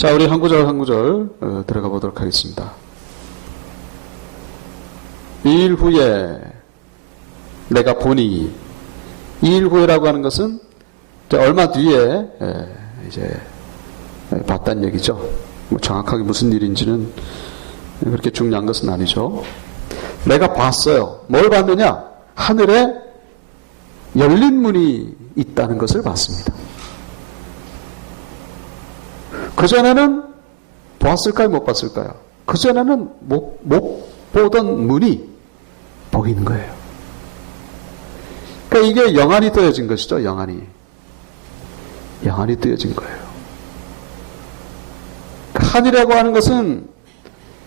자, 우리 한 구절 한 구절 들어가 보도록 하겠습니다. 2일 후에 내가 보니, 2일 후에라고 하는 것은 얼마 뒤에 이제 봤다는 얘기죠. 뭐 정확하게 무슨 일인지는 그렇게 중요한 것은 아니죠. 내가 봤어요. 뭘 봤느냐? 하늘에 열린 문이 있다는 것을 봤습니다. 그전에는 보았을까요? 못 봤을까요? 그전에는 못 보던 문이 보이는 거예요. 그러니까 이게 영안이 뜨여진 것이죠. 영안이 뜨여진 거예요. 하늘이라고 하는 것은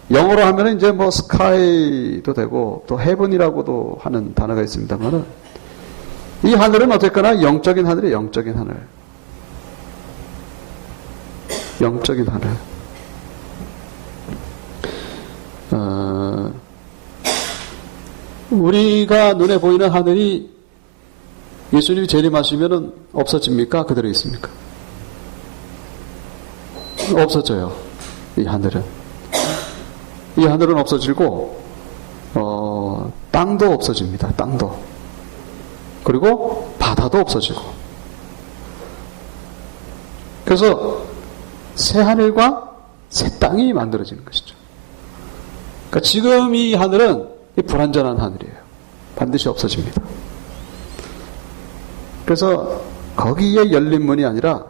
영어로 하면 이제 뭐 스카이도 되고 또 헤븐이라고도 하는 단어가 있습니다만은 이 하늘은 어쨌거나 영적인 하늘이에요. 영적인 하늘. 영적인 하늘. 우리가 눈에 보이는 하늘이 예수님이 재림하시면은 없어집니까? 그대로 있습니까? 없어져요. 이 하늘은. 이 하늘은 없어지고, 땅도 없어집니다. 땅도. 그리고 바다도 없어지고. 그래서 새 하늘과 새 땅이 만들어지는 것이죠. 그러니까 지금 이 하늘은 불완전한 하늘이에요. 반드시 없어집니다. 그래서 거기에 열린 문이 아니라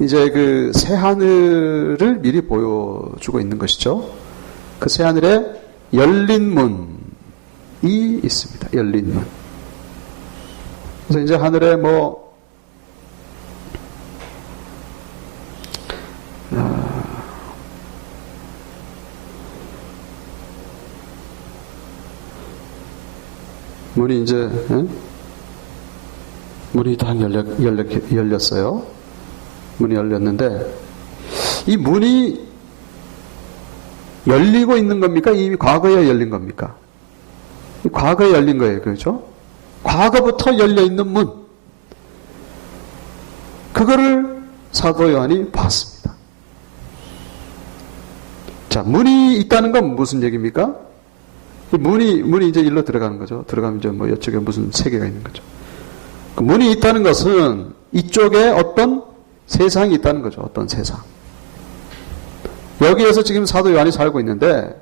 이제 그 새 하늘을 미리 보여주고 있는 것이죠. 그 새 하늘에 열린 문이 있습니다. 열린 문. 그래서 이제 하늘에 문이 이제 문이 다 열렸어요. 문이 열렸는데 이 문이 열리고 있는 겁니까? 이미 과거에 열린 겁니까? 과거에 열린 거예요. 그렇죠? 과거부터 열려있는 문. 그거를 사도 요한이 봤습니다. 자, 문이 있다는 건 무슨 얘기입니까? 문이 이제 일로 들어가는 거죠. 들어가면 이제 뭐 이쪽에 무슨 세계가 있는 거죠. 그 문이 있다는 것은 이쪽에 어떤 세상이 있다는 거죠. 어떤 세상. 여기에서 지금 사도 요한이 살고 있는데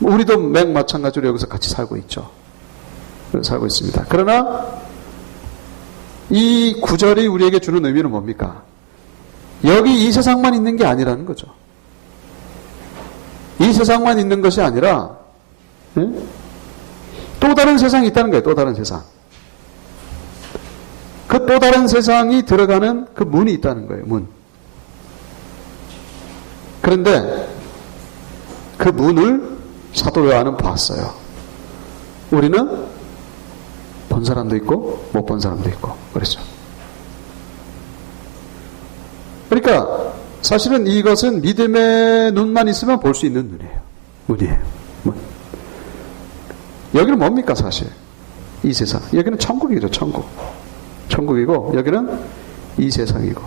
우리도 맥 마찬가지로 여기서 같이 살고 있죠. 살고 있습니다. 그러나 이 구절이 우리에게 주는 의미는 뭡니까? 여기 이 세상만 있는 게 아니라는 거죠. 이 세상만 있는 것이 아니라 또 다른 세상이 있다는 거예요. 또 다른 세상. 그 또 다른 세상이 들어가는 그 문이 있다는 거예요. 문. 그런데 그 문을 사도 요한은 봤어요. 우리는 본 사람도 있고 못 본 사람도 있고 그렇죠. 그러니까 사실은 이것은 믿음의 눈만 있으면 볼 수 있는 눈이에요. 문이에요. 문. 여기는 뭡니까 사실? 이 세상. 여기는 천국이죠. 천국. 천국이고 여기는 이 세상이고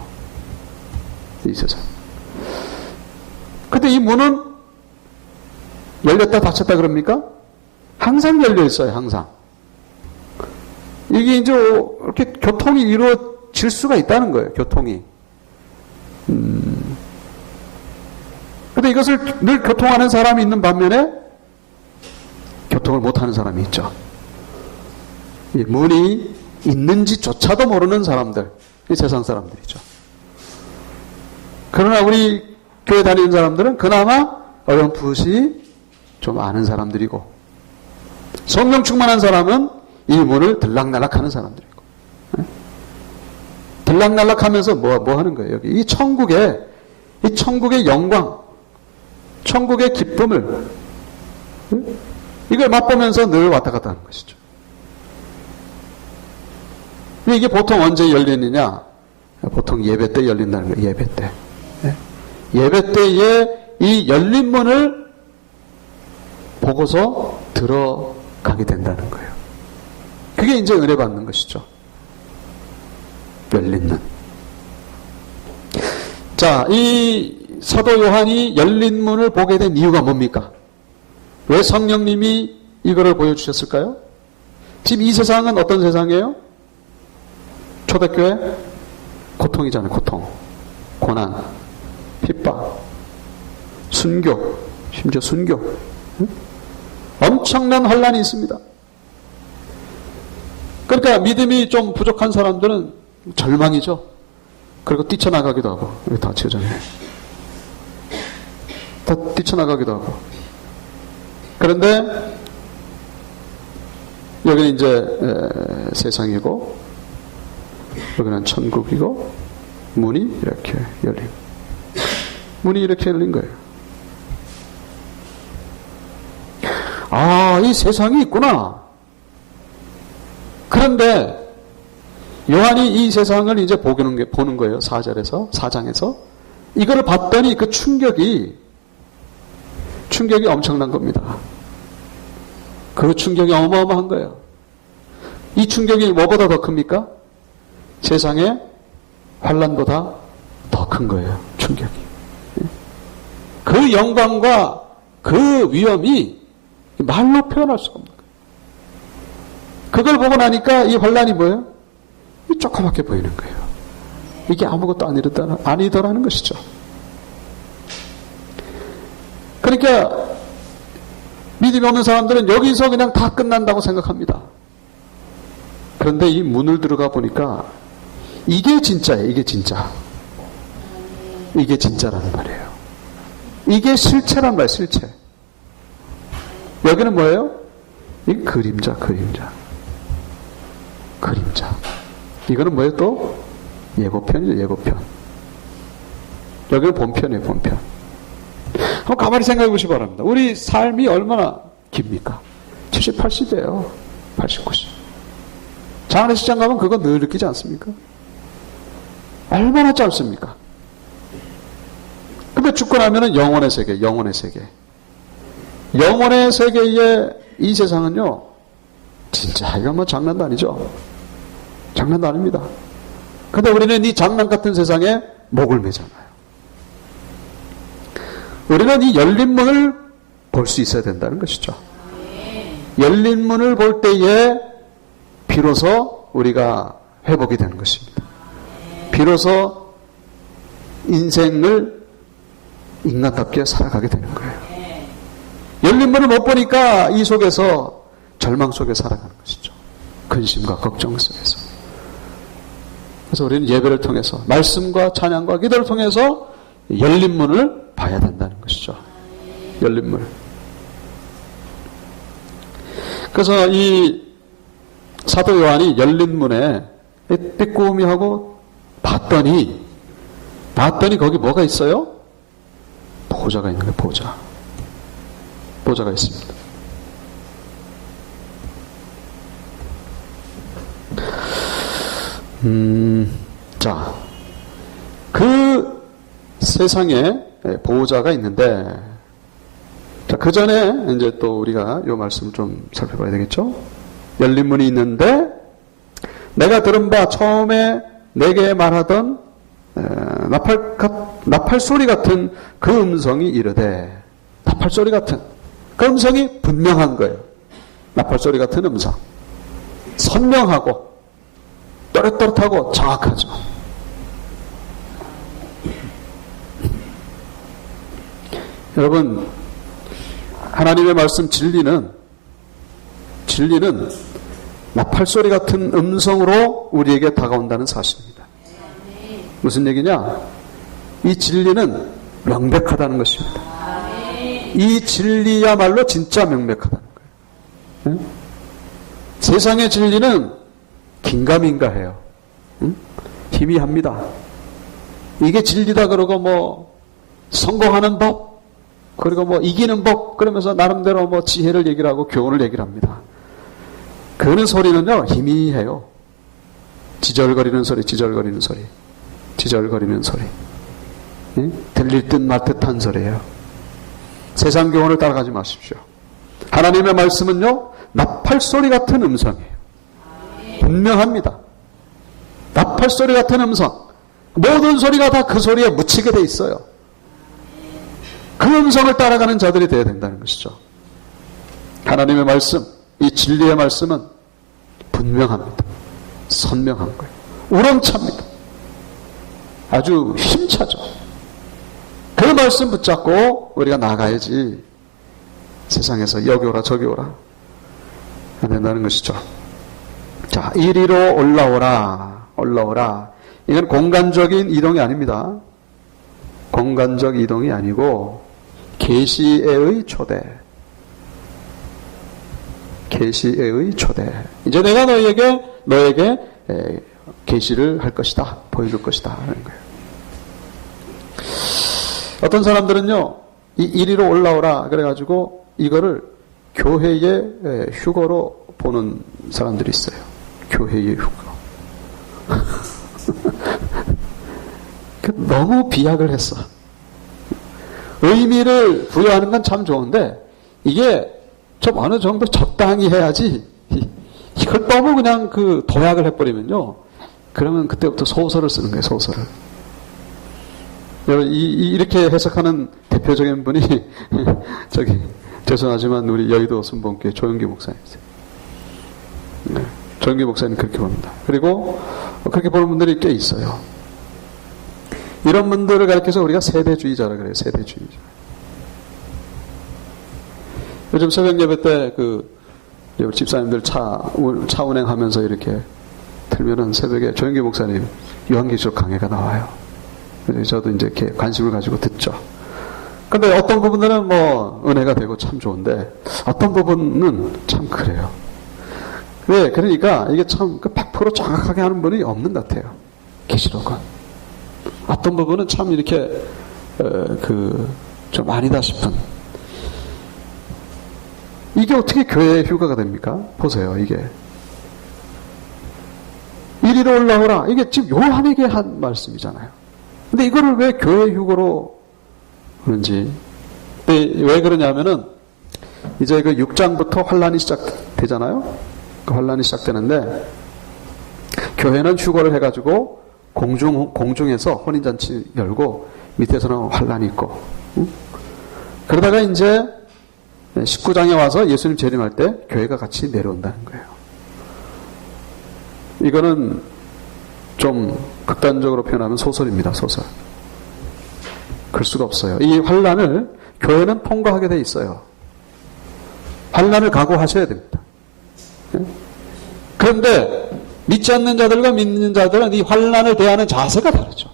이 세상. 근데 이 문은 열렸다 닫혔다 그럽니까? 항상 열려 있어요. 항상. 이게 이제 이렇게 교통이 이루어질 수가 있다는 거예요. 교통이. 근데 이것을 늘 교통하는 사람이 있는 반면에 교통을 못하는 사람이 있죠. 이 문이 있는지조차도 모르는 사람들, 이 세상 사람들이죠. 그러나 우리 교회 다니는 사람들은 그나마 어렴풋이 좀 아는 사람들이고 성령 충만한 사람은 이 문을 들락날락하는 사람들이고 들락날락하면서 뭐 하는 거예요? 여기 이 천국의 영광, 천국의 기쁨을 이걸 맛보면서 늘 왔다 갔다 하는 것이죠. 근데 이게 보통 언제 열리느냐? 보통 예배 때 열린다는 거예요. 예배 때. 예배 때에 이 열린 문을 보고서 들어가게 된다는 거예요. 그게 이제 은혜 받는 것이죠. 열린 문. 자, 이 사도 요한이 열린 문을 보게 된 이유가 뭡니까? 왜 성령님이 이거를 보여주셨을까요? 지금 이 세상은 어떤 세상이에요? 초대교회? 고통이잖아요. 고통, 고난, 핍박, 순교, 심지어 순교. 엄청난 혼란이 있습니다. 그러니까 믿음이 좀 부족한 사람들은 절망이죠. 그리고 뛰쳐나가기도 하고. 여기 다 지어졌네. 다 뛰쳐나가기도 하고. 그런데 여기는 이제 세상이고 여기는 천국이고 문이 이렇게 열린. 문이 이렇게 열린 거예요. 아, 이 세상이 있구나. 그런데 요한이 이 세상을 이제 보는 거예요. 4장에서. 이거를 봤더니 그 충격이 엄청난 겁니다. 그 충격이 어마어마한 거예요. 이 충격이 뭐보다 더 큽니까? 세상의 환란보다 더 큰 거예요. 충격이. 그 영광과 그 위엄이 말로 표현할 수가 없는 거예요. 그걸 보고 나니까 이 환란이 뭐예요? 조그맣게 보이는 거예요. 이게 아무것도 아니더라는 것이죠. 그러니까 믿음이 없는 사람들은 여기서 그냥 다 끝난다고 생각합니다. 그런데 이 문을 들어가 보니까 이게 진짜예요. 이게 진짜. 이게 진짜라는 말이에요. 이게 실체란 말이에요. 실체. 여기는 뭐예요? 이 그림자. 이거는 뭐예요? 또 예고편이죠. 예고편. 여기는 본편이에요. 본편. 한번 가만히 생각해 보시기 바랍니다. 우리 삶이 얼마나 깁니까? 70, 80이에요. 80, 90. 장안의 시장 가면 그거 늘 느끼지 않습니까? 얼마나 짧습니까? 근데 죽고 나면은 영혼의 세계. 영혼의 세계의 이 세상은요, 진짜 이건 뭐 장난도 아니죠. 장난도 아닙니다. 근데 우리는 이 장난 같은 세상에 목을 매잖아요. 우리는 이 열린 문을 볼 수 있어야 된다는 것이죠. 열린 문을 볼 때에 비로소 우리가 회복이 되는 것입니다. 비로소 인생을 인간답게 살아가게 되는 거예요. 열린 문을 못 보니까 이 속에서 절망 속에 살아가는 것이죠. 근심과 걱정 속에서. 그래서 우리는 예배를 통해서 말씀과 찬양과 기도를 통해서 열린 문을 봐야 된다는 것이죠. 열린 문. 그래서 이 사도 요한이 열린 문에 삐꾸미하고 봤더니 거기 뭐가 있어요? 보좌가 있는 거예요. 보좌가 있습니다. 자, 그 세상에 보호자가 있는데, 자, 그 전에 이제 또 우리가 이 말씀을 좀 살펴봐야 되겠죠? 열린 문이 있는데, 내가 들은 바 처음에 내게 말하던 나팔 소리 같은 그 음성이 이르되, 나팔 소리 같은 그 음성이 분명한 거예요. 나팔 소리 같은 음성. 선명하고, 또렷또렷하고 정확하죠. 여러분, 하나님의 말씀 진리는 나팔소리 같은 음성으로 우리에게 다가온다는 사실입니다. 무슨 얘기냐? 이 진리는 명백하다는 것입니다. 이 진리야말로 진짜 명백하다는 거예요. 응? 세상의 진리는 긴가민가해요. 응? 희미합니다. 이게 진리다 그러고 뭐 성공하는 법, 그리고 뭐 이기는 법, 그러면서 나름대로 뭐 지혜를 얘기를 하고 교훈을 얘기를 합니다. 그는 소리는요, 희미해요. 지절거리는 소리. 응? 들릴 듯 말 듯한 소리예요. 세상 교훈을 따라가지 마십시오. 하나님의 말씀은요, 나팔소리 같은 음성이에요. 분명합니다. 나팔소리 같은 음성. 모든 소리가 다 그 소리에 묻히게 돼 있어요. 그 음성을 따라가는 자들이 되어야 된다는 것이죠. 하나님의 말씀, 이 진리의 말씀은 분명합니다. 선명한 거예요. 우렁찹니다. 아주 힘차죠. 그 말씀 붙잡고 우리가 나가야지 세상에서 여기 오라 저기 오라 안 된다는 것이죠. 자, 이리로 올라오라. 이건 공간적인 이동이 아닙니다. 공간적 이동이 아니고 계시의 초대. 계시의 초대. 이제 내가 너에게 계시를 할 것이다. 보여줄 것이다 하는 거예요. 어떤 사람들은요, 이리로 올라오라 그래가지고 이거를 교회의 휴거로 보는 사람들이 있어요. 교회의 휴거. 너무 비약을 했어. 의미를 부여하는 건 참 좋은데 이게 좀 어느 정도 적당히 해야지. 이걸 너무 그냥 그 도약을 해버리면요, 그러면 그때부터 소설을 쓰는 거예요. 소설을. 이렇게 해석하는 대표적인 분이 죄송하지만 우리 여의도 순복음교회 조영기 목사님이세요. 네, 조영기 목사님 그렇게 봅니다. 그리고 그렇게 보는 분들이 꽤 있어요. 이런 분들을 가리켜서 우리가 세대주의자라 그래요. 세대주의자. 요즘 새벽 예배 때 우리 집사님들 차 운행하면서 이렇게 틀면은 새벽에 조영기 목사님 요한계시록 강해가 나와요. 그래서 저도 이제 이렇게 관심을 가지고 듣죠. 근데 어떤 부분들은 뭐 은혜가 되고 참 좋은데 어떤 부분은 참 그래요. 네, 그러니까 이게 참 100% 정확하게 하는 분이 없는 것 같아요. 계시록은. 어떤 부분은 참 이렇게 좀 아니다 싶은. 이게 어떻게 교회의 휴가가 됩니까? 보세요, 이게. 이리로 올라오라. 이게 지금 요한에게 한 말씀이잖아요. 근데 이거를 왜 교회 휴거로 그런지. 왜 그러냐면은 이제 그 6장부터 환란이 시작되잖아요. 그 환란이 시작되는데 교회는 휴거를 해가지고 공중에서 혼인잔치 열고 밑에서는 환란이 있고, 그러다가 이제 19장에 와서 예수님 재림할 때 교회가 같이 내려온다는 거예요. 이거는 좀 극단적으로 표현하면 소설입니다. 소설. 그럴 수가 없어요. 이 환란을 교회는 통과하게 돼 있어요. 환란을 각오하셔야 됩니다. 그런데 믿지 않는 자들과 믿는 자들은 이 환란을 대하는 자세가 다르죠.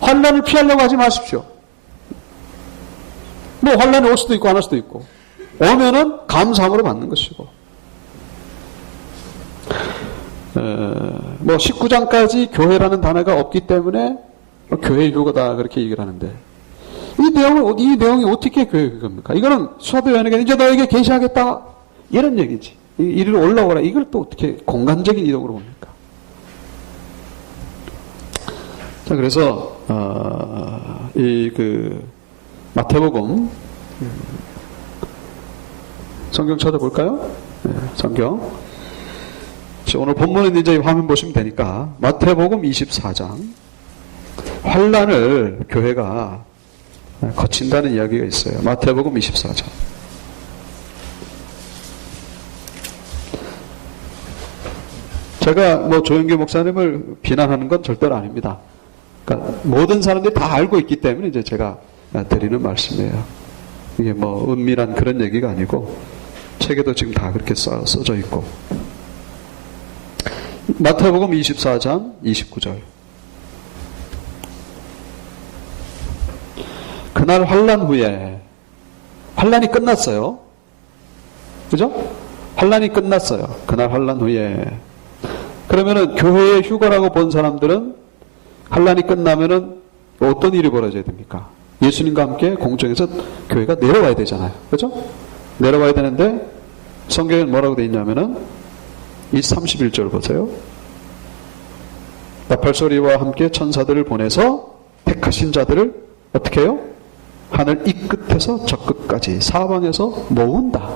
환란을 피하려고 하지 마십시오. 뭐 환란이 올 수도 있고 안 올 수도 있고, 오면은 감사함으로 받는 것이고, 뭐 19장까지 교회라는 단어가 없기 때문에 교회 휴거다 그렇게 얘기를 하는데, 이 내용이 어떻게 교회 휴거입니까? 이거는 사도 요한에게 이제 너에게 계시하겠다 이런 얘기지. 이리로 올라오라. 이걸 또 어떻게 공간적인 이동으로 봅니까? 자, 그래서 마태복음 성경 찾아볼까요? 네, 성경. 오늘 본문은 이제 화면 보시면 되니까 마태복음 24장 환란을 교회가 거친다는 이야기가 있어요. 마태복음 24장. 제가 뭐 조영기 목사님을 비난하는 건 절대로 아닙니다. 그러니까 모든 사람들이 다 알고 있기 때문에 이제 제가 드리는 말씀이에요. 이게 뭐 은밀한 그런 얘기가 아니고 책에도 지금 다 그렇게 써져 있고. 마태복음 24장 29절. 그날 환란 후에, 환란이 끝났어요. 그죠? 환란이 끝났어요. 그날 환란 후에. 그러면은 교회의 휴거라고 본 사람들은 환란이 끝나면은 어떤 일이 벌어져야 됩니까? 예수님과 함께 공중에서 교회가 내려와야 되잖아요. 그죠? 내려와야 되는데 성경에 뭐라고 되어 있냐면은 이 31절 보세요. 나팔소리와 함께 천사들을 보내서 택하신 자들을 어떻게 해요? 하늘 이 끝에서 저 끝까지 사방에서 모은다.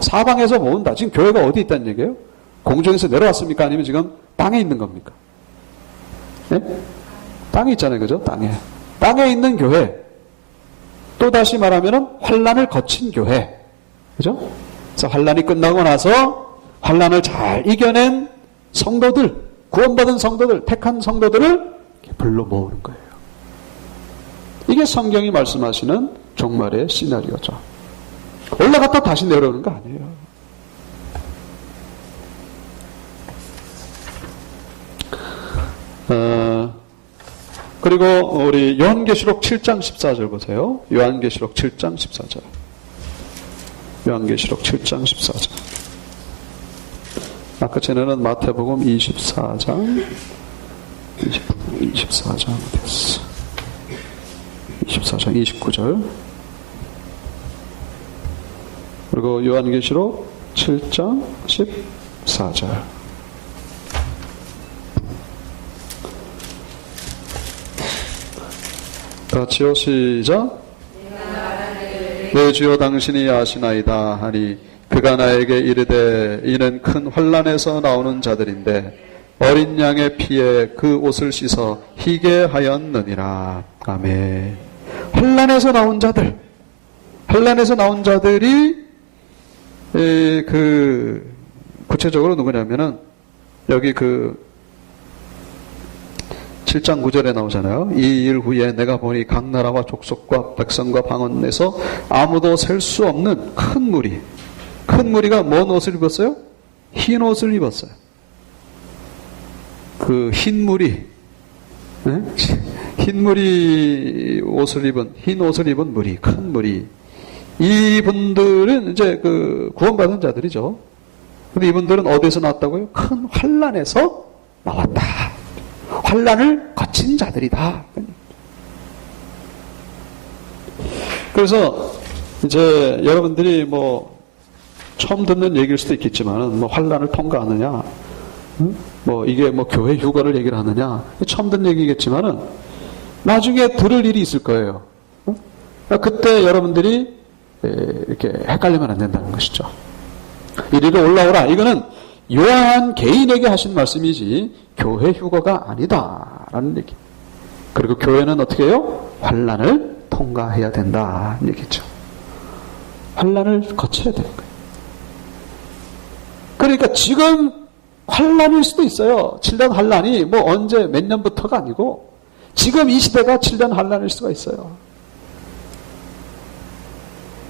사방에서 모은다. 지금 교회가 어디 있다는 얘기예요? 공중에서 내려왔습니까? 아니면 지금 땅에 있는 겁니까? 예? 땅에 있잖아요. 그죠? 땅에 있는 교회. 또 다시 말하면 환난을 거친 교회. 그죠? 그래서 환난이 끝나고 나서 환난을 잘 이겨낸 성도들, 구원받은 성도들, 택한 성도들을 불러 모으는 거예요. 이게 성경이 말씀하시는 종말의 시나리오죠. 올라갔다 다시 내려오는 거 아니에요. 그리고 우리 요한계시록 7장 14절 보세요. 요한계시록 7장 14절. 요한계시록 7장 14절. 아까 전에는 마태복음 24장 24장 됐어. 24장 29절. 그리고 요한계시록 7장 14절. 같이요. 시작. 내 주여 당신이 아시나이다 하니 그가 나에게 이르되 이는 큰 환난에서 나오는 자들인데 어린 양의 피에 그 옷을 씻어 희게 하였느니라. 아멘. 환난에서 나온 자들, 환난에서 나온 자들이 구체적으로 누구냐면은 여기 7장 9절에 나오잖아요. 이 일 후에 내가 보니 각 나라와 족속과 백성과 방언에서 아무도 셀 수 없는 큰 무리가 뭔 옷을 입었어요? 흰 옷을 입었어요. 그 흰 무리, 네? 흰 옷을 입은 무리, 큰 무리. 이분들은 이제 구원받은 자들이죠. 근데 이분들은 어디서 나왔다고요? 큰 환난에서 나왔다. 환난을 거친 자들이다. 그래서 이제 여러분들이 처음 듣는 얘기일 수도 있겠지만은 환난을 통과하느냐, 이게 교회 휴거를 얘기를 하느냐, 처음 듣는 얘기겠지만은 나중에 들을 일이 있을 거예요. 그때 여러분들이 이렇게 헷갈리면 안 된다는 것이죠. 이리로 올라오라. 이거는 요한 개인에게 하신 말씀이지 교회 휴거가 아니다라는 얘기. 그리고 교회는 어떻게 해요? 환난을 통과해야 된다는 얘기죠. 환난을 거쳐야 되는 거예요. 그러니까 지금 환난일 수도 있어요. 7년 환난이 언제 몇 년부터가 아니고 지금 이 시대가 7년 환난일 수가 있어요.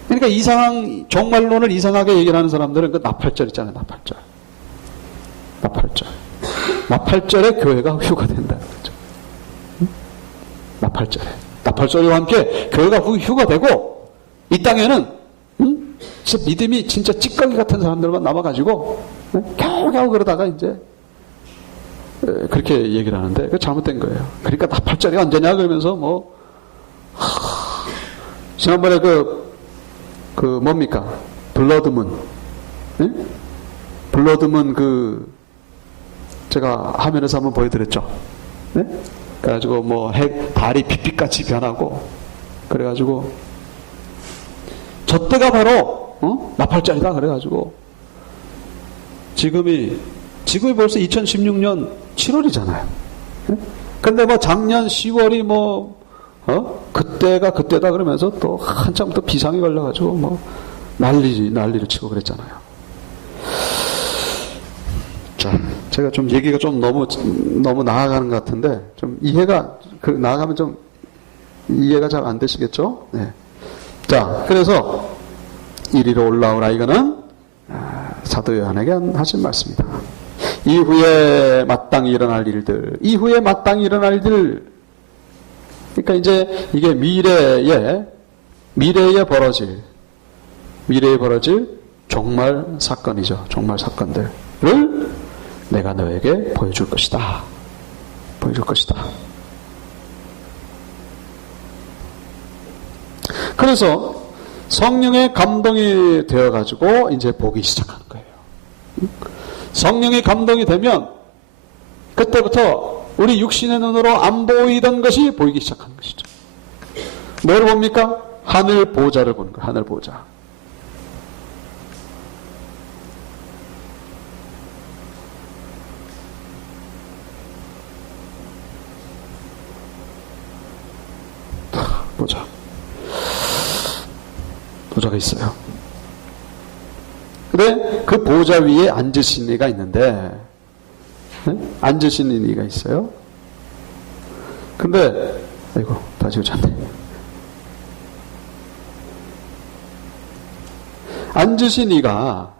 그러니까 종말론을 이상하게 얘기를 하는 사람들은 나팔절 있잖아요. 나팔절에 교회가 휴가된다는 거죠. 나팔절과 함께 교회가 휴가되고 이 땅에는 진짜 믿음이 진짜 찌꺼기 같은 사람들만 남아가지고 겨우겨우 그러다가 이제 그렇게 얘기를 하는데 그 잘못된 거예요. 그러니까 나팔절이 언제냐 그러면서 지난번에 뭡니까? 블러드문. 네? 블러드문 제가 화면에서 한번 보여드렸죠. 네? 그래가지고 달이 빛빛같이 변하고 그래가지고 저 때가 바로 나팔절이다 그래가지고 지금이 벌써 2016년 7월이잖아요. 네? 근데 작년 10월이 그때가 그때다 그러면서 또 한참 또 비상이 걸려가지고 난리를 치고 그랬잖아요. 자, 제가 좀 얘기가 좀 너무 나아가는 것 같은데 좀 이해가 나아가면 좀 이해가 잘 안 되시겠죠? 네. 자, 그래서 이리로 올라오라 이거는 사도 요한에게 하신 말씀이다. 이후에 마땅히 일어날 일들, 그러니까 이제 이게 미래에 벌어질 종말 사건이죠. 종말 사건들을 내가 너에게 보여줄 것이다. 그래서 성령의 감동이 되어가지고 이제 보기 시작하는 거예요. 성령의 감동이 되면 그때부터 우리 육신의 눈으로 안 보이던 것이 보이기 시작하는 것이죠. 뭘 봅니까? 하늘 보좌를 보는 거예요. 하늘 보좌. 보좌가 있어요. 근데 그 보좌 위에 앉으신 이가 있는데, 앉으신 이가 있어요. 근데, 아이고, 다 지워졌네. 앉으신 이가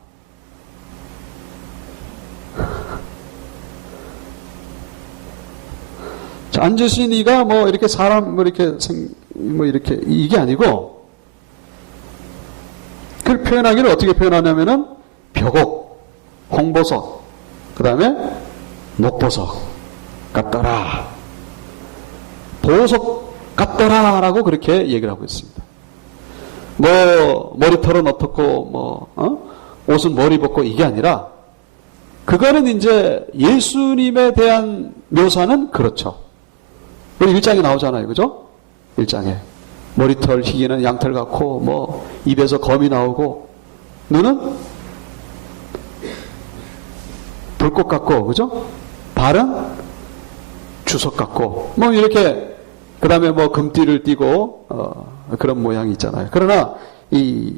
앉으신 이가 뭐 이렇게 사람 뭐 이렇게 이게 아니고, 그걸 표현하기를 어떻게 표현하냐면은 벽옥, 홍보석, 그 다음에 녹보석 같더라, 보석 같더라라고 그렇게 얘기를 하고 있습니다. 뭐 머리털은 어떻고 옷은 머리 벗고 이게 아니라, 그거는 이제 예수님에 대한 묘사는 그렇죠. 우리 1장에 나오잖아요, 그죠? 1장에 머리털 희기는 양털 같고, 뭐 입에서 검이 나오고, 눈은 불꽃 같고, 그죠? 발은 주석 같고, 뭐 이렇게, 그 다음에 뭐 금띠를 띠고 그런 모양이 있잖아요. 그러나 이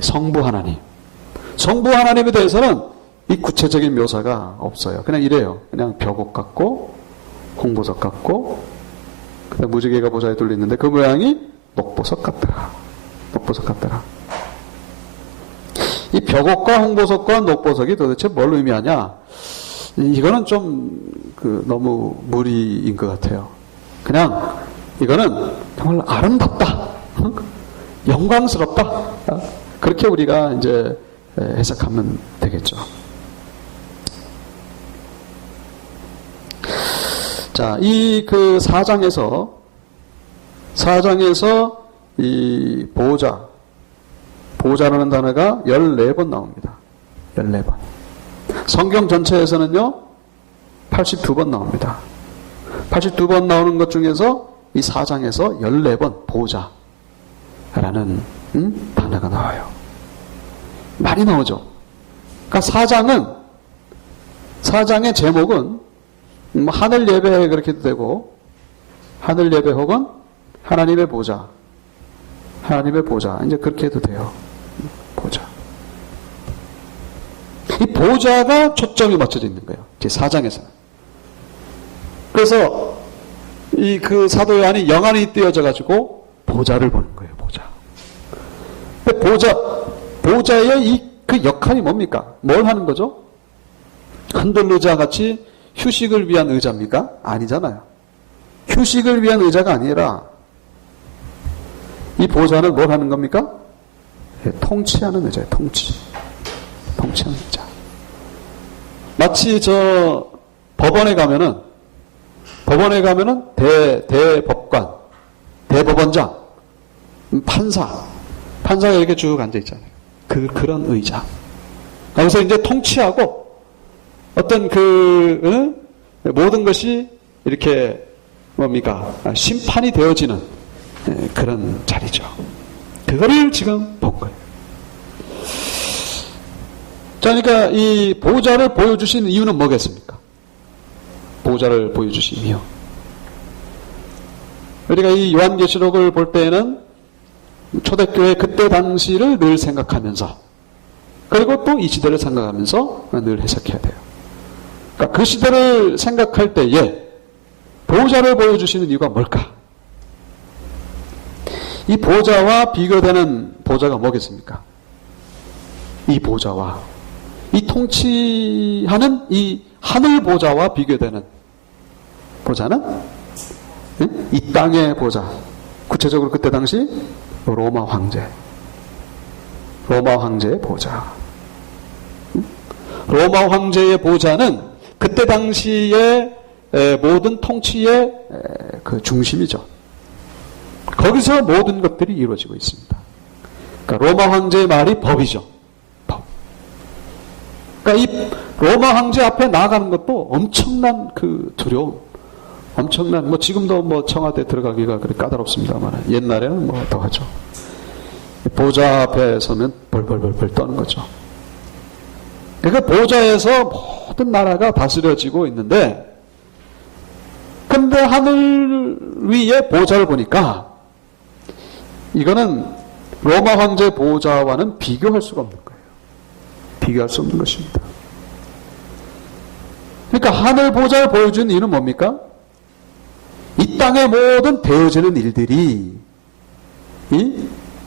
성부 하나님에 대해서는 이 구체적인 묘사가 없어요. 그냥 이래요. 그냥 벽옥 같고 홍보석 같고, 그다음 무지개가 보좌에 둘렸는데 그 모양이 녹보석 같더라. 이 벽옥과 홍보석과 녹보석이 도대체 뭘 의미하냐? 이거는 좀 너무 무리인 것 같아요. 그냥 이거는 정말 아름답다, 영광스럽다, 그렇게 우리가 이제 해석하면 되겠죠. 자, 이 4장에서 이 보호자라는 단어가 14번 나옵니다. 14번. 성경 전체에서는요 82번 나옵니다. 82번 나오는 것 중에서 이 4장에서 14번 보호자라는 단어가 나와요. 많이 나오죠. 그러니까 4장의 제목은 하늘 예배 그렇게도 되고, 하늘 예배 혹은 하나님의 보좌, 이제 그렇게 해도 돼요. 보좌. 이 보좌가 초점이 맞춰져 있는 거예요. 제 4장에서는. 그래서 이 사도 요한이 영안이 띄어져 가지고 보좌를 보는 거예요. 보좌의 그 역할이 뭡니까? 뭘 하는 거죠? 흔들 의자 같이 휴식을 위한 의자입니까? 아니잖아요. 휴식을 위한 의자가 아니라 이 보좌는 뭘 하는 겁니까? 통치하는 의자예요. 통치하는 의자. 마치 법원에 가면은 대법관, 대법원장, 판사가 이렇게 쭉 앉아 있잖아요. 그런 의자. 거기서 이제 통치하고 어떤 모든 것이 이렇게 심판이 되어지는 그런 자리죠. 그거를 지금 본 거예요. 자, 그러니까 이 보좌를 보여주신 이유는 뭐겠습니까? 보좌를 보여주신 이유. 우리가 이 요한계시록을 볼 때에는 초대교회 그때 당시를 늘 생각하면서, 그리고 또 이 시대를 생각하면서 늘 해석해야 돼요. 그러니까 그 시대를 생각할 때에 보좌를 보여주시는 이유가 뭘까? 이 보좌와 비교되는 보좌가 뭐겠습니까? 이 보좌와, 이 통치하는 이 하늘 보좌와 비교되는 보좌는 이 땅의 보좌, 구체적으로 그때 당시 로마 황제의 보좌. 로마 황제의 보좌는 그때 당시의 모든 통치의 그 중심이죠. 거기서 모든 것들이 이루어지고 있습니다. 그러니까 로마 황제의 말이 법이죠. 법. 그러니까 이 로마 황제 앞에 나아가는 것도 엄청난 그 두려움, 엄청난, 지금도 청와대 들어가기가 그렇게 까다롭습니다만 옛날에는 더 하죠. 보좌 앞에 서면 벌벌벌 떠는 거죠. 그러니까 보좌에서 모든 나라가 다스려지고 있는데, 근데 하늘 위에 보좌를 보니까 이거는 로마 황제 보호자와는 비교할 수가 없는 거예요. 비교할 수 없는 것입니다. 그러니까 하늘 보호자를 보여준 이유는 뭡니까? 이 땅의 모든 되어지는 일들이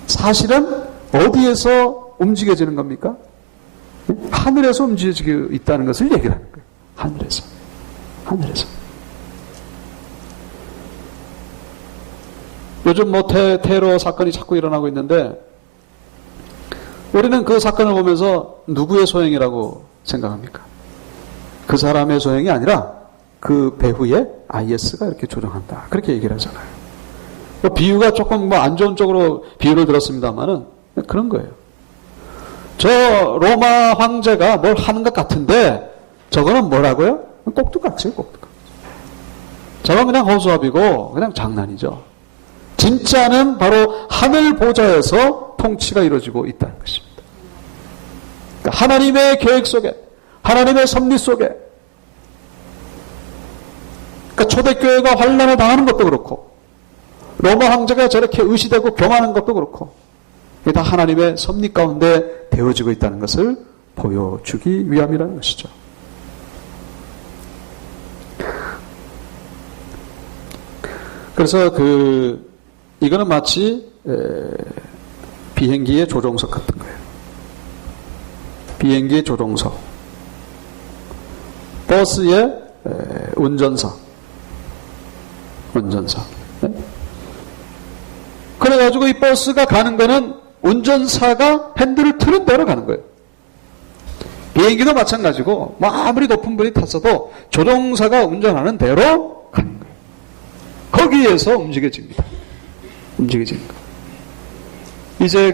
사실은 어디에서 움직여지는 겁니까? 하늘에서 움직여지고 있다는 것을 얘기하는 거예요. 하늘에서. 하늘에서. 요즘 뭐 테러 사건이 자꾸 일어나고 있는데 우리는 그 사건을 보면서 누구의 소행이라고 생각합니까? 그 사람의 소행이 아니라 그 배후에 IS가 이렇게 조종한다. 그렇게 얘기를 하잖아요. 뭐 비유가 조금 뭐 안 좋은 쪽으로 비유를 들었습니다만은 그런 거예요. 저 로마 황제가 뭘 하는 것 같은데 저거는 뭐라고요? 꼭두각시예요, 꼭두각시. 저건 그냥 허수아비고 그냥 장난이죠. 진짜는 바로 하늘 보좌에서 통치가 이루어지고 있다는 것입니다. 그러니까 하나님의 계획 속에, 하나님의 섭리 속에, 그러니까 초대교회가 환란을 당하는 것도 그렇고, 로마 황제가 저렇게 의시되고 교만한 것도 그렇고, 이게 다 하나님의 섭리 가운데 되어지고 있다는 것을 보여주기 위함이라는 것이죠. 그래서 이거는 마치 비행기의 조종석 같은 거예요. 비행기의 조종석, 버스의 운전석. 네? 그래가지고 이 버스가 가는 거는 운전사가 핸들을 트는 대로 가는 거예요. 비행기도 마찬가지고 뭐 아무리 높은 분이 탔어도 조종사가 운전하는 대로 가는 거예요. 거기에서 움직여집니다. 움직여지는 거. 이제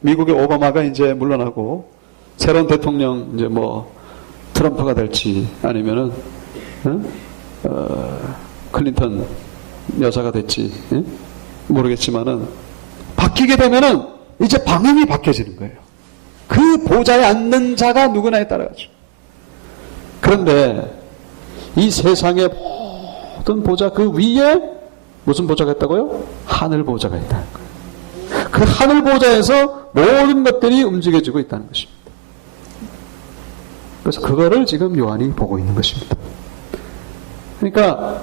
미국의 오바마가 이제 물러나고 새로운 대통령 이제 뭐 트럼프가 될지 아니면은 클린턴 여사가 될지 모르겠지만은 바뀌게 되면은 이제 방향이 바뀌어지는 거예요. 그 보좌에 앉는 자가 누구나에 따라가죠. 그런데 이 세상의 모든 보좌 그 위에 무슨 보좌가 있다고요? 하늘 보좌가 있다는 거예요. 그 하늘 보좌에서 모든 것들이 움직여지고 있다는 것입니다. 그래서 그거를 지금 요한이 보고 있는 것입니다. 그러니까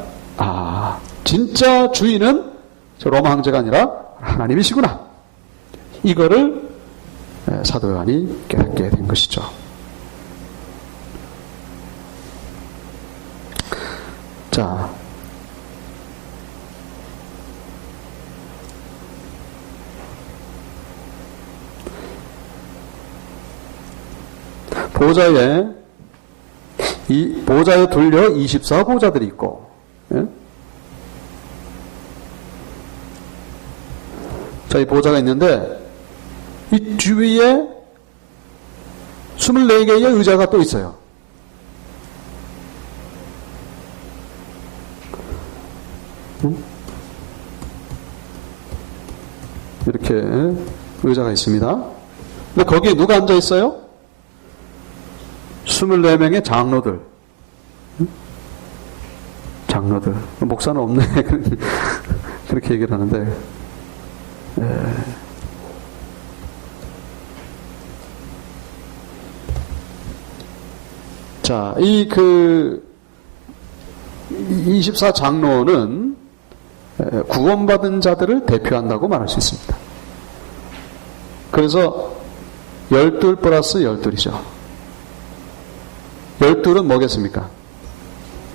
진짜 주인은 저 로마 황제가 아니라 하나님이시구나. 이거를 사도 요한이 깨닫게 된 것이죠. 자, 보좌에 둘려 24보좌들이 있고, 예? 자, 이 보좌가 있는데 이 주위에 24개의 의자가 또 있어요. 이렇게 의자가 있습니다. 근데 거기에 누가 앉아 있어요? 24명의 장로들. 장로들. 목사는 없네. 그렇게 얘기를 하는데. 자, 24장로는 구원받은 자들을 대표한다고 말할 수 있습니다. 그래서 12 플러스 12이죠. 12은 뭐겠습니까?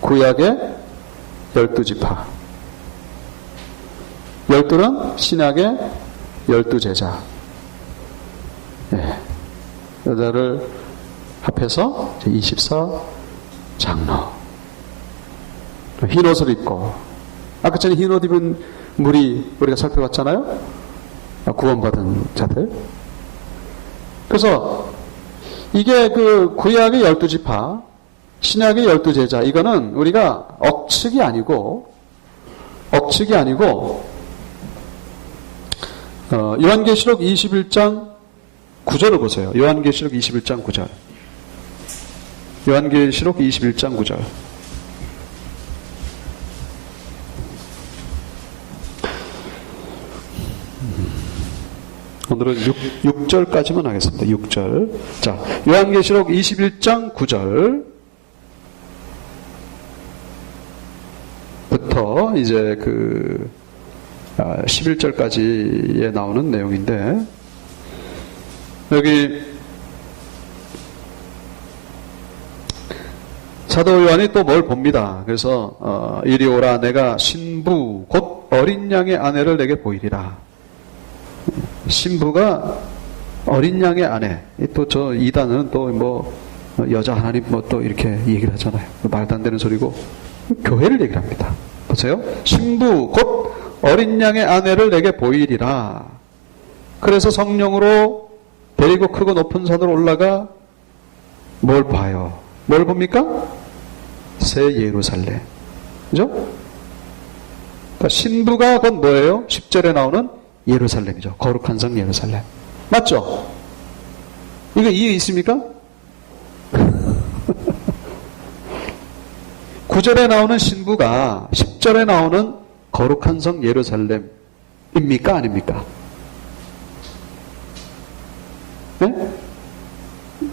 구약의 12지파. 12은 신약의 12제자. 예. 여자를 합해서 24장로. 흰 옷을 입고, 아까 전에 흰 옷 입은 무리 우리가 살펴봤잖아요. 구원받은 자들. 그래서 이게 그 구약의 12지파, 신약의 12제자, 이거는 우리가 억측이 아니고 요한계시록 21장 9절을 보세요. 요한계시록 21장 9절. 요한계시록 21장 9절. 오늘은 6절까지만 하겠습니다. 6절. 자, 요한계시록 21장 9절 부터 이제 11절까지에 나오는 내용인데, 여기 사도 요한이 또 뭘 봅니다. 그래서 이리 오라, 내가 신부 곧 어린 양의 아내를 내게 보이리라. 신부가 어린 양의 아내. 또 저 이단은 또 뭐 여자 하나님 뭐 또 이렇게 얘기를 하잖아요. 말도 안 되는 소리고 교회를 얘기를 합니다. 보세요. 신부 곧 어린 양의 아내를 내게 보이리라. 그래서 성령으로 데리고 크고 높은 산으로 올라가 뭘 봐요? 뭘 봅니까? 새 예루살렘. 그죠? 그러니까 신부가 곧 뭐예요? 10절에 나오는 예루살렘이죠. 거룩한 성 예루살렘. 맞죠? 이거 이해 있습니까? 9절에 나오는 신부가 10절에 나오는 거룩한 성 예루살렘입니까? 아닙니까? 네?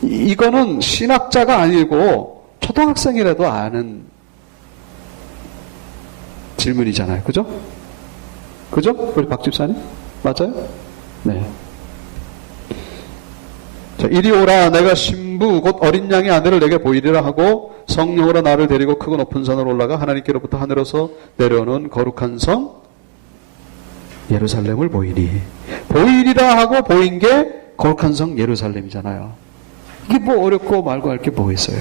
이거는 신학자가 아니고 초등학생이라도 아는 질문이잖아요. 그죠? 그죠? 우리 박 집사님? 맞아요? 네. 자, 이리 오라, 내가 신부 곧 어린 양의 아내를 내게 보이리라 하고 성령으로 나를 데리고 크고 높은 산으로 올라가 하나님께로부터 하늘에서 내려오는 거룩한 성 예루살렘을 보이리. 보이리라 하고 보인 게 거룩한 성 예루살렘이잖아요. 이게 뭐 어렵고 말고 할 게 뭐 있어요.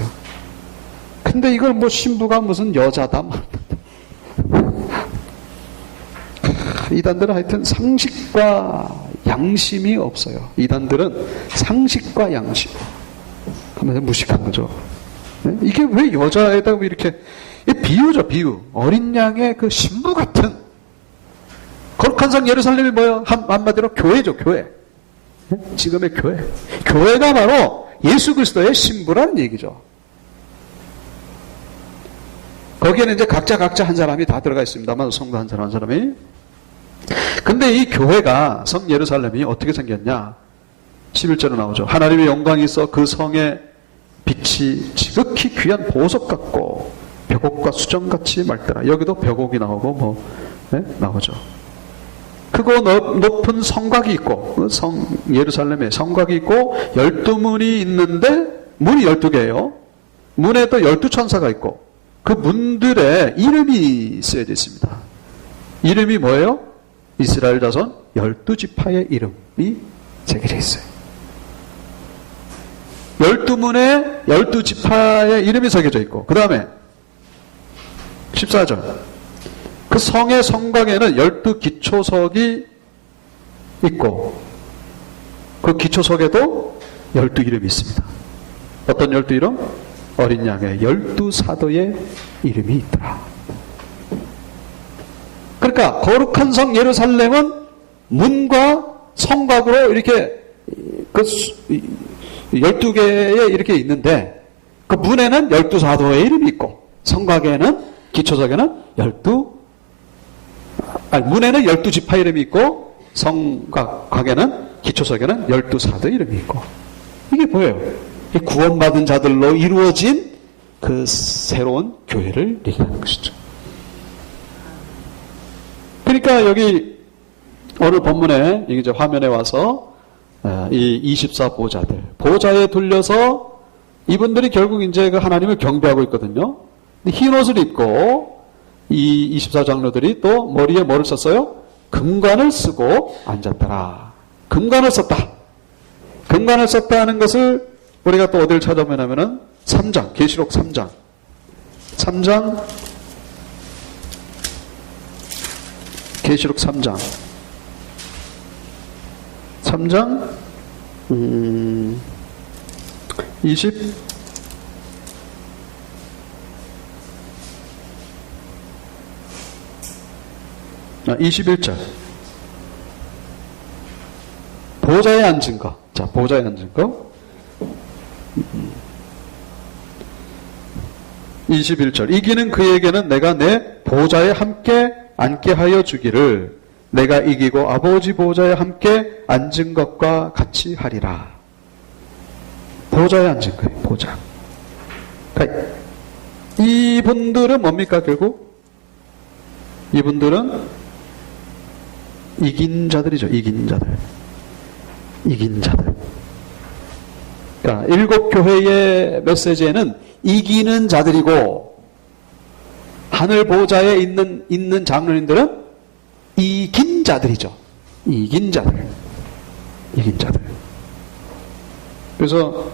근데 이걸 뭐 신부가 무슨 여자다 이단들은 하여튼 상식과 양심이 없어요. 이단들은 상식과 양심 하면서 무식한 거죠. 네? 이게 왜 여자에다 이렇게 비유죠. 비유. 어린 양의 그 신부 같은 거룩한 성 예루살렘이 뭐예요? 한마디로 교회죠. 교회. 네? 지금의 교회. 교회가 바로 예수 그리스도의 신부라는 얘기죠. 거기에는 이제 각자 한 사람이 다 들어가 있습니다만, 성도 한 사람이. 근데 이 교회가 성 예루살렘이 어떻게 생겼냐? 11절에 나오죠. 하나님의 영광이 있어 그 성의 빛이 지극히 귀한 보석 같고 벽옥과 수정같이 맑더라. 여기도 벽옥이 나오고 네? 나오죠. 크고 높은 성곽이 있고, 성 예루살렘에 성곽이 있고 12문이 있는데 문이 12개예요. 문에 또 12천사가 있고 그 문들에 이름이 쓰여져 있습니다. 이름이 뭐예요? 이스라엘 자손 12지파의 이름이 새겨져 있어요. 12문에 12지파의 이름이 새겨져 있고, 그 다음에 14절 그 성의 성곽에는 12기초석이 있고 그 기초석에도 12이름이 있습니다. 어떤 12이름? 어린 양의 12사도의 이름이 있더라. 그러니까 거룩한 성 예루살렘은 문과 성곽으로 이렇게 그 12개에 이렇게 있는데, 그 문에는 12사도의 이름이 있고 성곽에는 기초석에는 문에는 12지파 이름이 있고 성곽에는 기초석에는 12사도 이름이 있고. 이게 뭐예요? 구원받은 자들로 이루어진 그 새로운 교회를 얘기하는 것이죠. 그러니까 여기 오늘 본문에 이제 화면에 와서 이 24보좌들, 보좌에 둘려서 이분들이 결국 이제 그 하나님을 경배하고 있거든요. 흰 옷을 입고 이 24장로들이 또 머리에 뭐를 썼어요? 금관을 쓰고 앉았더라. 금관을 썼다. 금관을 썼다는 것을 우리가 또 어디를 찾아보면 하면은 3장, 계시록 3장. 3장, 계시록 3장. 3장, 21절. 보좌에 앉은 거. 자, 보좌에 앉은 거. 21절. 이기는 그에게는 내가 내 보좌에 함께 앉게 하여 주기를 내가 이기고 아버지 보좌에 함께 앉은 것과 같이 하리라. 보좌에 앉은 거예요. 보좌. 그러니까 이분들은 뭡니까 결국? 이분들은 이긴 자들이죠. 이긴 자들. 이긴 자들. 그러니까 일곱 교회의 메시지에는 이기는 자들이고 하늘 보좌에 있는 장로님들은 이긴 자들이죠. 이긴 자들. 이긴 자들. 그래서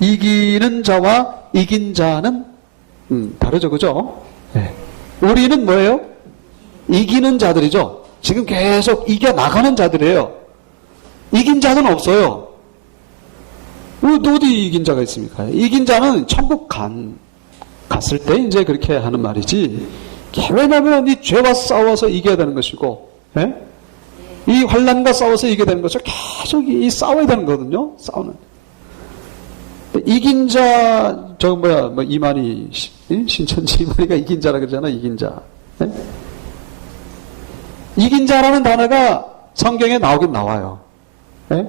이기는 자와 이긴 자는 다르죠. 그죠? 네. 우리는 뭐예요? 이기는 자들이죠. 지금 계속 이겨나가는 자들이에요. 이긴 자는 없어요. 어디 이긴 자가 있습니까? 이긴 자는 천국 갔을 때 이제 그렇게 하는 말이지. 왜냐하면 이 죄와 싸워서 이겨야 되는 것이고, 예? 이 환난과 싸워서 이겨야 되는 것이고, 계속 이 싸워야 되는 거거든요. 싸우는. 이긴 자, 이만희, 신천지 이만희가 이긴 자라 그러잖아, 이긴 자. 예? 이긴 자라는 단어가 성경에 나오긴 나와요. 예?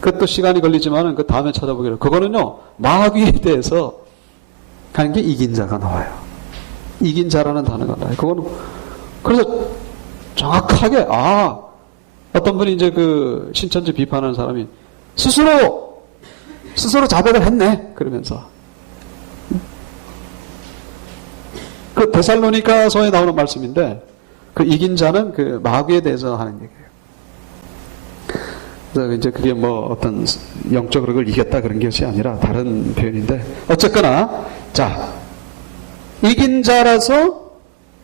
그것도 시간이 걸리지만 그 다음에 찾아보기로. 그거는요, 마귀에 대해서 하는 게 이긴 자가 나와요. 이긴 자라는 단어가 나와요. 그거는, 그래서 정확하게, 어떤 분이 이제 그 신천지 비판하는 사람이 스스로 자백을 했네. 그러면서. 그 데살로니가서에 나오는 말씀인데, 그 이긴 자는 그 마귀에 대해서 하는 얘기예요. 그래서 이제 그게 뭐 어떤 영적으로 그걸 이겼다 그런 것이 아니라 다른 표현인데, 어쨌거나, 자, 이긴 자라서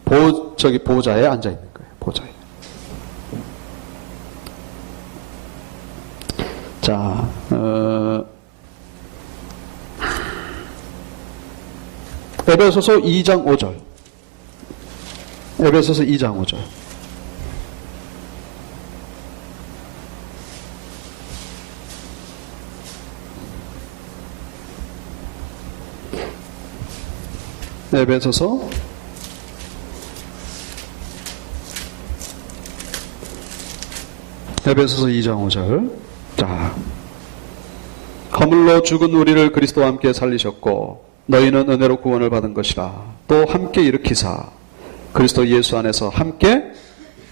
보좌에 앉아 있는 거예요. 보좌에. 자, 에베소서 2장 5절. 에베소서 2장 5절. 에베소서 2장 5절. 자, 허물로 죽은 우리를 그리스도와 함께 살리셨고 너희는 은혜로 구원을 받은 것이라. 또 함께 일으키사 그리스도 예수 안에서 함께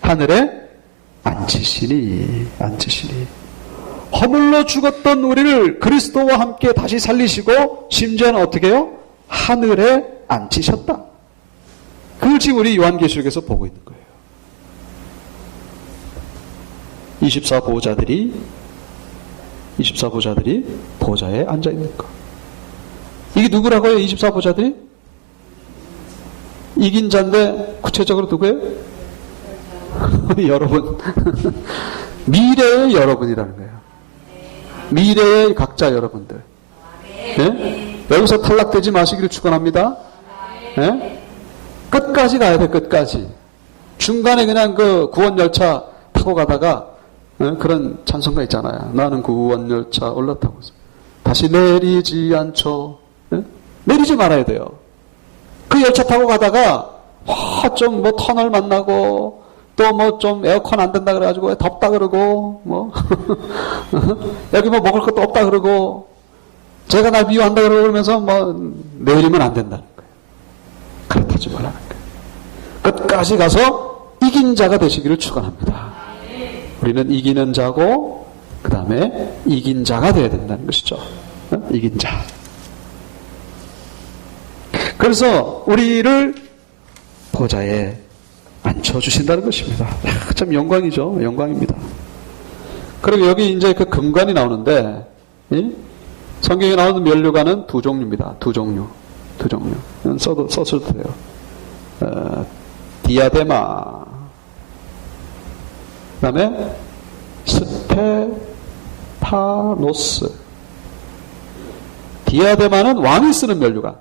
하늘에 앉히시니. 허물로 죽었던 우리를 그리스도와 함께 다시 살리시고 심지어는 어떻게 해요? 하늘에 앉히셨다. 그걸 지금 우리 요한계시록에서 보고 있는 거예요. 24보호자들이 보좌에 앉아 있는 거. 이게 누구라고요? 24보호자들이? 이긴 자인데 구체적으로 누구예요? 여러분. 미래의 여러분이라는 거예요. 미래의 각자 여러분들. 네? 여기서 탈락되지 마시기를 축원합니다. 네? 끝까지 가야 돼. 끝까지. 중간에 그냥 그 구원열차 타고 가다가 그런 찬송가 있잖아요. 나는 구원열차 올라타고 다시 내리지 않죠. 네? 내리지 말아야 돼요. 그 열차 타고 가다가 좀 뭐 터널 만나고 또 뭐 좀 에어컨 안 된다 그래가지고 덥다 그러고 뭐 여기 뭐 먹을 것도 없다 그러고 제가 날 미워한다 그러면서 뭐 내리면 안 된다는 거예요. 그렇다지 말라는 거예요. 끝까지 가서 이긴 자가 되시기를 축원합니다. 우리는 이기는 자고 그 다음에 이긴 자가 되어야 된다는 것이죠. 이긴 자. 그래서 우리를 보좌에 앉혀주신다는 것입니다. 참 영광이죠. 영광입니다. 그리고 여기 이제 그 금관이 나오는데 성경에 나오는 면류관은 두 종류입니다. 두 종류. 써도 돼요. 디아데마, 그 다음에 스테파노스. 디아데마는 왕이 쓰는 면류관.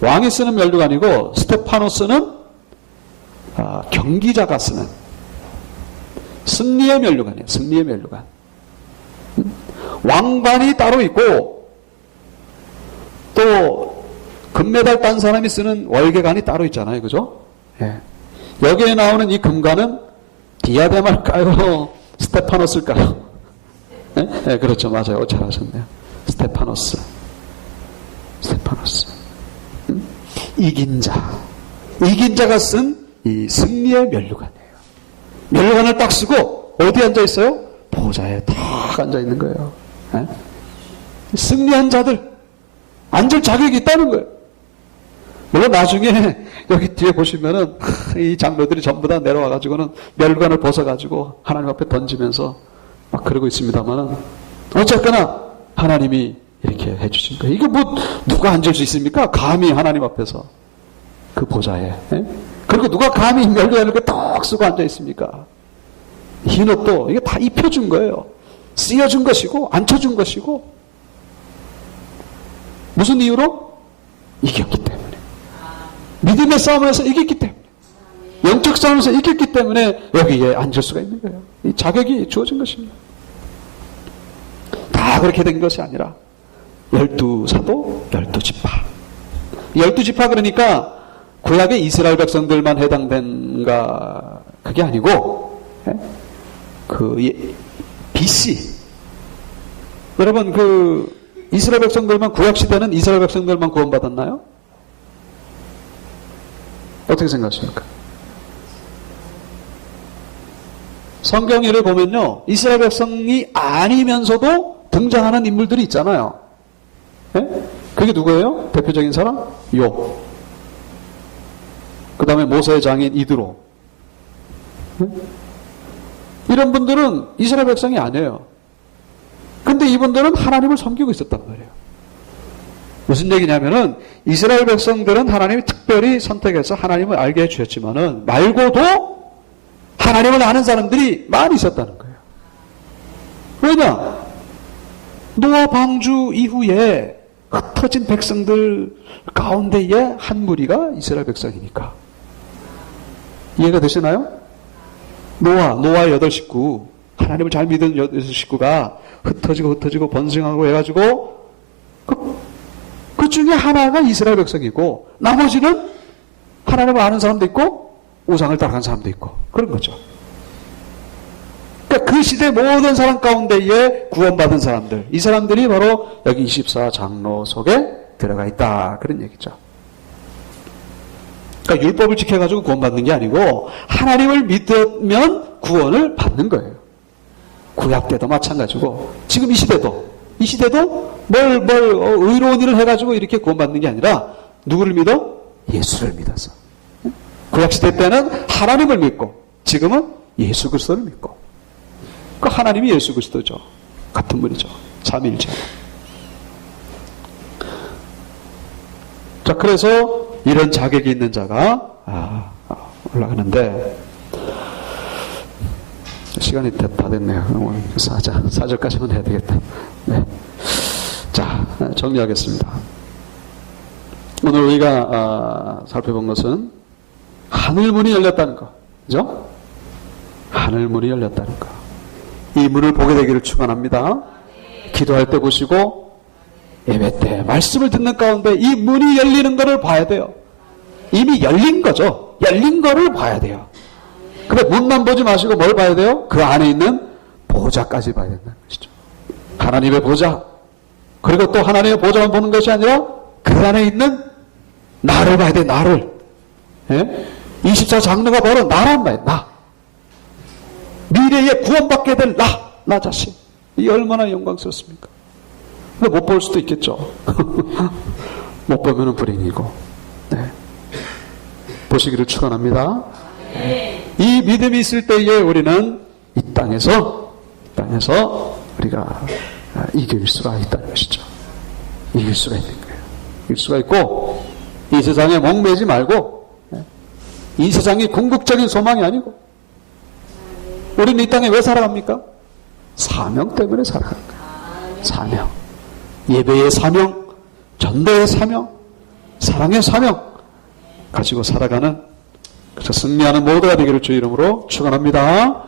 왕이 쓰는 면류관이고 스테파노스는 경기자가 쓰는 승리의 면류관이에요. 승리의 면류관. 왕관이 따로 있고 또 금메달 딴 사람이 쓰는 월계관이 따로 있잖아요. 그죠? 예. 여기에 나오는 이 금관은 디아데마일까요? 스테파노스일까요? 네, 그렇죠. 맞아요. 잘하셨네요. 스테파노스. 이긴 자. 이긴 자가 쓴 이 승리의 면류관이에요. 면류관을 딱 쓰고 어디 앉아 있어요? 보좌에 딱 앉아 있는 거예요. 네? 승리한 자들 앉을 자격이 있다는 거예요. 물론 나중에 여기 뒤에 보시면은 이 장로들이 전부 다 내려와 가지고는 면류관을 벗어 가지고 하나님 앞에 던지면서 막 그러고 있습니다만은 어쨌거나 하나님이 이렇게 해주신 거예요. 이게 뭐 누가 앉을 수 있습니까? 감히 하나님 앞에서 그 보좌에. 그리고 누가 감히 면류관을 이렇게 떡 쓰고 앉아 있습니까? 흰 옷도 이게 다 입혀준 거예요. 쓰여준 것이고 앉혀준 것이고. 무슨 이유로? 이겼기 때문에. 믿음의 싸움에서 이겼기 때문에. 영적 싸움에서 이겼기 때문에 여기에 앉을 수가 있는 거예요. 이 자격이 주어진 것입니다. 다 그렇게 된 것이 아니라 12사도 12지파. 12지파 그러니까 구약의 이스라엘 백성들만 해당된가 그게 아니고 BC 여러분 그 이스라엘 백성들만 구약 시대는 이스라엘 백성들만 구원받았나요? 어떻게 생각하십니까? 성경을 보면요 이스라엘 백성이 아니면서도 등장하는 인물들이 있잖아요. 그게 누구예요? 대표적인 사람? 욥. 그 다음에 모세의 장인 이드로. 이런 분들은 이스라엘 백성이 아니에요. 근데 이분들은 하나님을 섬기고 있었단 말이에요. 무슨 얘기냐면은 이스라엘 백성들은 하나님이 특별히 선택해서 하나님을 알게 해주셨지만은 말고도 하나님을 아는 사람들이 많이 있었다는 거예요. 왜냐? 노아 방주 이후에 흩어진 백성들 가운데에 한 무리가 이스라엘 백성이니까. 이해가 되시나요? 노아 8식구, 하나님을 잘 믿은 8식구가 흩어지고 번성하고 해가지고 그 중에 하나가 이스라엘 백성이고 나머지는 하나님을 아는 사람도 있고 우상을 따라간 사람도 있고 그런 거죠. 그러니까 그 시대 모든 사람 가운데에 구원받은 사람들, 이 사람들이 바로 여기 24장로 속에 들어가 있다 그런 얘기죠. 그러니까 율법을 지켜가지고 구원받는 게 아니고 하나님을 믿으면 구원을 받는 거예요. 구약 때도 마찬가지고 지금 이 시대도 의로운 일을 해가지고 이렇게 구원받는 게 아니라 누구를 믿어? 예수를 믿어서. 구약 시대 때는 하나님을 믿고 지금은 예수 그리스도를 믿고. 그 하나님이 예수 그리스도죠. 같은 분이죠. 삼위일체. 자, 그래서 이런 자격이 있는 자가 올라가는데 시간이 다 됐네요. 오늘 4절까지만 해야 되겠다. 네. 자, 정리하겠습니다. 오늘 우리가 살펴본 것은 하늘문이 열렸다는 거. 그죠? 하늘문이 열렸다는 거. 이 문을 보게 되기를 축원합니다. 기도할 때 보시고 예배 때 말씀을 듣는 가운데 이 문이 열리는 것을 봐야 돼요. 이미 열린 거죠. 열린 거를 봐야 돼요. 근데 문만 보지 마시고 뭘 봐야 돼요? 그 안에 있는 보좌까지 봐야 된다는 것이죠. 하나님의 보좌. 그리고 또 하나님의 보좌만 보는 것이 아니라 그 안에 있는 나를 봐야 돼. 나를. 24장로가 바로 나란 말이에요. 나. 미래에 구원받게 될 나 자신. 이게 얼마나 영광스럽습니까? 근데 못 볼 수도 있겠죠. 못 보면은 불행이고. 네. 보시기를 축원합니다. 이 믿음이 있을 때에 우리는 이 땅에서 우리가 이길 수가 있다는 것이죠. 이길 수가 있는 거예요. 이길 수가 있고 이 세상에 목매지 말고 이 세상이 궁극적인 소망이 아니고 우리는 이 땅에 왜 살아갑니까? 사명 때문에 살아가는 거예요. 사명. 예배의 사명, 전도의 사명, 사랑의 사명 가지고 살아가는 그래서 승리하는 모두가 되기를 주 이름으로 축원합니다.